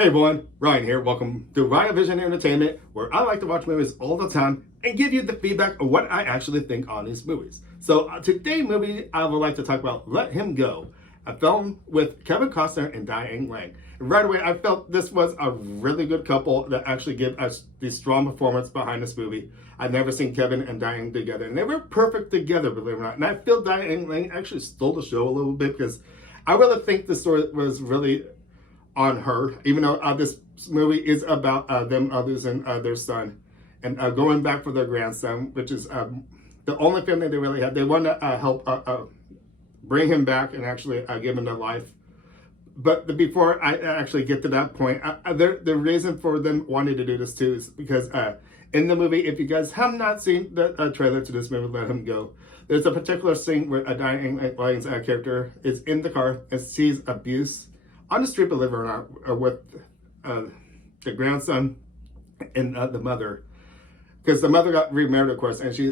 Hey everyone, Ryan here. Welcome to Ryan Vision Entertainment, where I like to watch movies all the time and give you the feedback of what I actually think on these movies. So today's movie, I would like to talk about Let Him Go, a film with Kevin Costner and Diane Lane. And right away, I felt this was a really good couple that actually give us the strong performance behind this movie. I've never seen Kevin and Diane together, and they were perfect together, believe it or not. And I feel Diane Lane actually stole the show a little bit because I really think the story was really on her, even though this movie is about them losing their son and going back for their grandson, which is the only family they really had. They want to help bring him back and actually give him a life. But before I actually get to that point, the reason for them wanting to do this too is because in the movie, if you guys have not seen the trailer to this movie, Let Him Go, there's a particular scene where Diane Lane's character is in the car and sees abuse on the street, believe it or not, with the grandson and the mother. Because the mother got remarried, of course, and she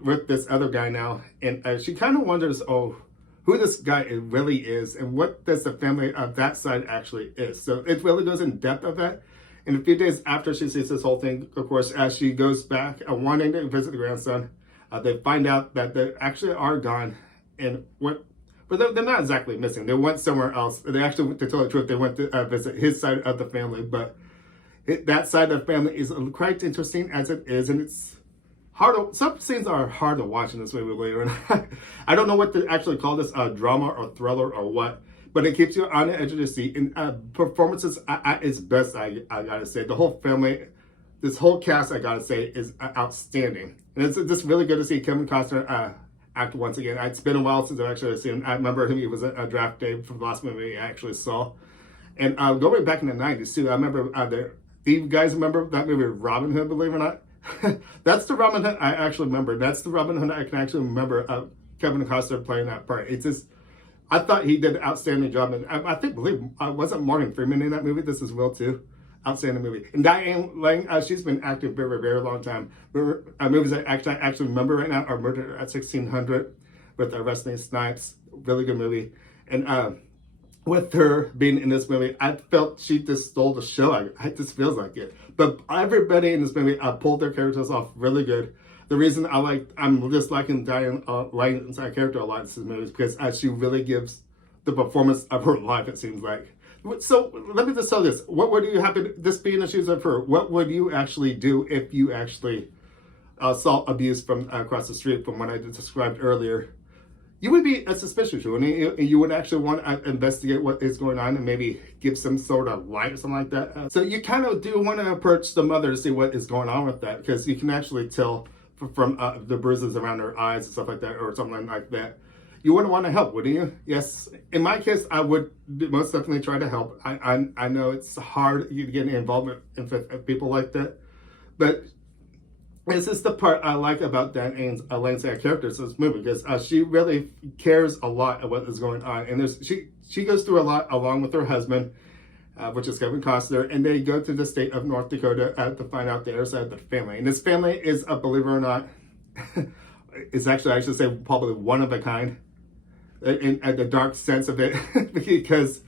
with this other guy now. And she kind of wonders, who this guy really is and what does the family of that side actually is. So it really goes in depth of that. And a few days after she sees this whole thing, of course, as she goes back wanting to visit the grandson, they find out that they actually are gone. And but they're not exactly missing. They went somewhere else. They actually, to tell the truth, they went to visit his side of the family. But that side of the family is quite interesting as it is. And it's hard. Some scenes are hard to watch in this movie later. And I don't know what to actually call this, drama or thriller or what. But it keeps you on the edge of the seat. And performances is best, I gotta say. The whole family, this whole cast, I gotta say, is outstanding. And it's just really good to see Kevin Costner act once again. It's been a while since I've actually seen him. I remember him, he was a draft day from the last movie I actually saw. And going back in the 90s too, I remember, do you guys remember that movie Robin Hood, believe it or not? That's the Robin Hood I actually remember. That's the Robin Hood I can actually remember Kevin Costner playing that part. It's just, I thought he did an outstanding job. And I wasn't Morgan Freeman in that movie? This is Will too. Outstanding movie. And Diane Lane, she's been active for a very long time. Movies I actually remember right now are Murder at 1600 with Wesley Snipes. Really good movie. And with her being in this movie, I felt she just stole the show. It just feels like it. But everybody in this movie pulled their characters off really good. The reason I'm just liking Diane Lane's character a lot in this movie is because she really gives the performance of her life, it seems like. So let me just tell this. What would you happen, this being in the shoes of her, what would you actually do if you actually saw abuse from across the street from what I described earlier? You would be suspicious, and you would actually want to investigate what is going on and maybe give some sort of light or something like that. So you kind of do want to approach the mother to see what is going on with that, because you can actually tell from the bruises around her eyes and stuff like that, or something like that. You wouldn't want to help, wouldn't you? Yes. In my case, I would most definitely try to help. I know it's hard to get involved in people like that, but this is the part I like about Diane Lane's character in this movie, because she really cares a lot of what is going on, and she goes through a lot along with her husband, which is Kevin Costner, and they go to the state of North Dakota to find out the other side of the family. And this family is, believe it or not, it's actually, I should say, probably one of a kind. In the dark sense of it, because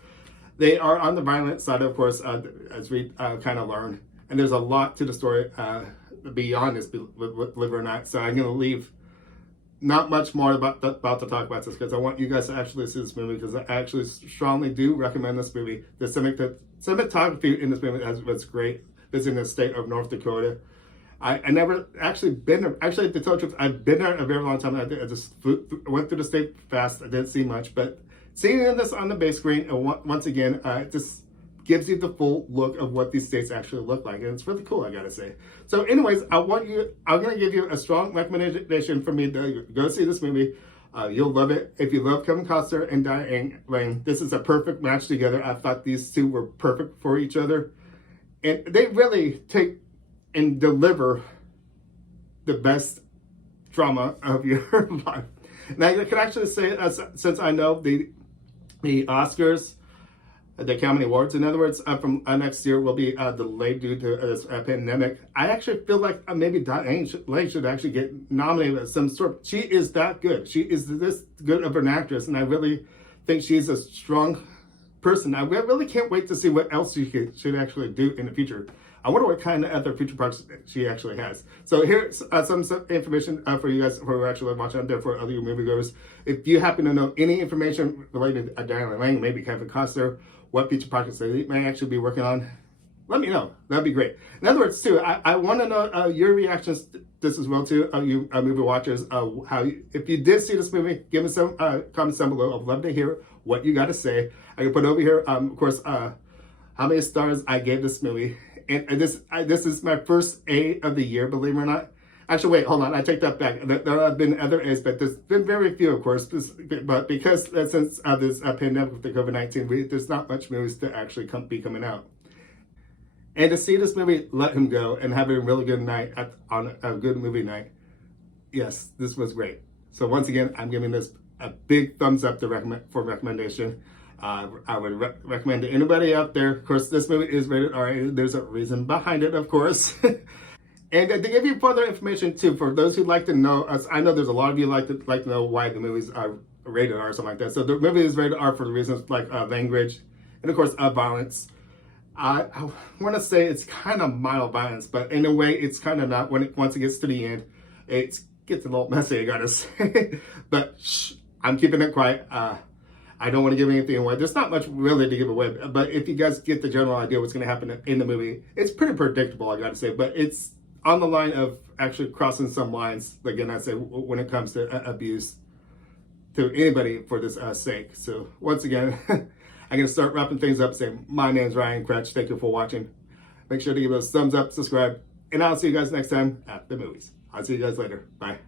they are on the violent side, of course, as we kind of learn. And there's a lot to the story beyond this, believe it or not. So I'm going to leave not much more about to talk about this, because I want you guys to actually see this movie, because I actually strongly do recommend this movie. The cinematography in this movie was great. It's in the state of North Dakota. I never actually been there. Actually, to tell the truth, I've been there a very long time. I just went through the state fast. I didn't see much, but seeing this on the big screen, once again, it just gives you the full look of what these states actually look like. And it's really cool, I gotta say. So anyways, I'm gonna give you a strong recommendation for me to go see this movie. You'll love it. If you love Kevin Costner and Diane Lane, this is a perfect match together. I thought these two were perfect for each other. And they really take and deliver the best drama of your life. And I can actually say, since I know the Oscars, the Academy Awards, in other words, from next year will be delayed due to this pandemic, I actually feel like maybe Diane Lane should actually get nominated as some sort. She is that good. She is this good of an actress, and I really think she's a strong person. I really can't wait to see what else she should actually do in the future. I wonder what kind of other future projects she actually has. So here's some information for you guys who are actually watching out there for other moviegoers. If you happen to know any information related to Diane Lane, maybe Kevin Costner, what future projects they may actually be working on, let me know. That'd be great. In other words, too, I want to know your reactions to this as well, too, you movie watchers. If you did see this movie, give me some comments down below. I'd love to hear what you got to say. I can put over here, of course, how many stars I gave this movie. And this is my first A of the year, believe it or not. Actually, wait, hold on. I take that back. There have been other A's, but there's been very few, of course. But because since this pandemic with the COVID-19, there's not much movies to actually be coming out. And to see this movie, Let Him Go, and have a really good night on a good movie night, yes, this was great. So once again, I'm giving this a big thumbs up for recommendation. I would recommend to anybody out there. Of course, this movie is rated R. There's a reason behind it, of course. And to give you further information too, for those who'd like to know, I know there's a lot of you like to know why the movies are rated R or something like that. So the movie is rated R for the reasons like language and of course violence. I want to say it's kind of mild violence, but in a way it's kind of not. Once it gets to the end, it gets a little messy, I gotta say. But shh, I'm keeping it quiet. I don't want to give anything away. There's not much really to give away, but if you guys get the general idea what's going to happen in the movie, it's pretty predictable, I gotta say. But it's on the line of actually crossing some lines, again, I say, when it comes to abuse to anybody for this sake. So once again, I'm going to start wrapping things up saying, my name's Ryan Crutch. Thank you for watching. Make sure to give us a thumbs up, subscribe, and I'll see you guys next time at the movies. I'll see you guys later. Bye.